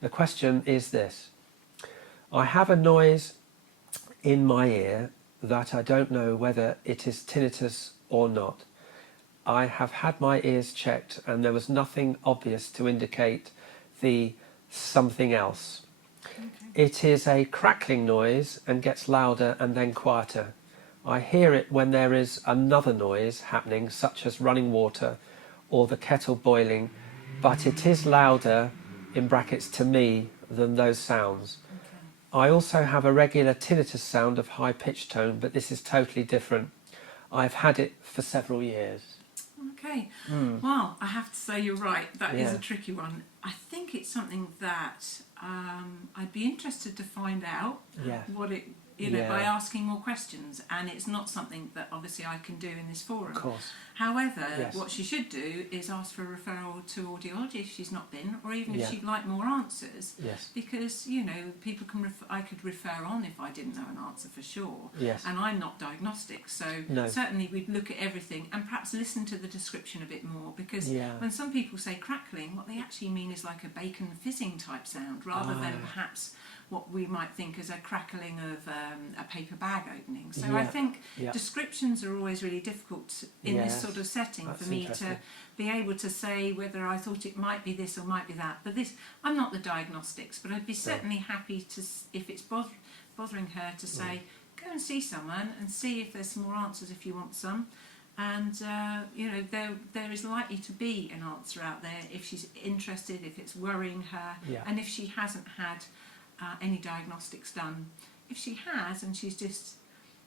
The question is this. I have a noise in my ear that I don't know whether it is tinnitus or not. I have had my ears checked and there was nothing obvious to indicate the something else. Okay. It is a crackling noise and gets louder and then quieter. I hear it when there is another noise happening, such as running water or the kettle boiling, but it is louder, in brackets, to me than those sounds. Okay. I also have a regular tinnitus sound of high pitch tone, but this is totally different. I've had it for several years. Okay. Mm. Well, I have to say you're right. That is Yeah. a tricky one. I think it's something that I'd be interested to find out Yeah. what it, you know, Yeah. by asking more questions. And it's not something that obviously I can do in this forum. Of course. However, Yes. what she should do is ask for a referral to audiology if she's not been, or even if Yeah. she'd like more answers. Yes. Because, you know, people can I could refer on if I didn't know an answer for sure. Yes. And I'm not diagnostic, so No. certainly we'd look at everything and perhaps listen to the description a bit more, because Yeah. when some people say crackling, what they actually mean is like a bacon fizzing type sound, rather than perhaps what we might think as a crackling of a paper bag opening. So I Yeah. think Yeah. descriptions are always really difficult in this Yes. sort of setting That's for me interesting. to be able to say whether I thought it might be this or might be that. But this, I'm not the diagnostics, but I'd be certainly happy to, if it's bothering her, to say, go and see someone and see if there's some more answers if you want some. And you know, there is likely to be an answer out there if she's interested, if it's worrying her, Yeah. and if she hasn't had any diagnostics done. If she has and she's just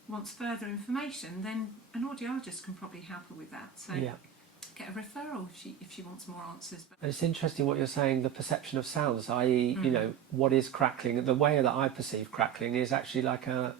wants further information, then an audiologist can probably help her with that. So Yeah. get a referral if she wants more answers. And it's interesting what you're saying, the perception of sounds, i.e., you know, what is crackling? The way that I perceive crackling is actually like a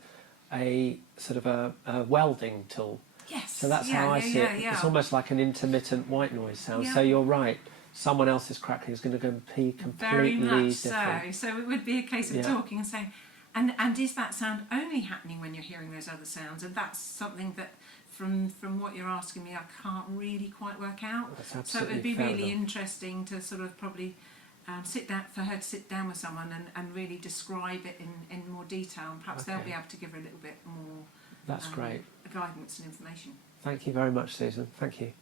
sort of a welding tool. Yes. So that's yeah, how I yeah, see yeah, it. yeah. It's almost like an intermittent white noise sound. Yeah. So you're right. Someone else's crackling is going to be Very completely much different. so. So it would be a case of Yeah. talking and saying, and is that sound only happening when you're hearing those other sounds? And that's something that, from what you're asking me, I can't really quite work out. That's So it absolutely would be fair really enough. interesting to sort of probably for her to sit down with someone and really describe it in more detail. And perhaps they'll Okay. be able to give her a little bit more That's great. guidance and information. Thank you very much, Susan. Thank you.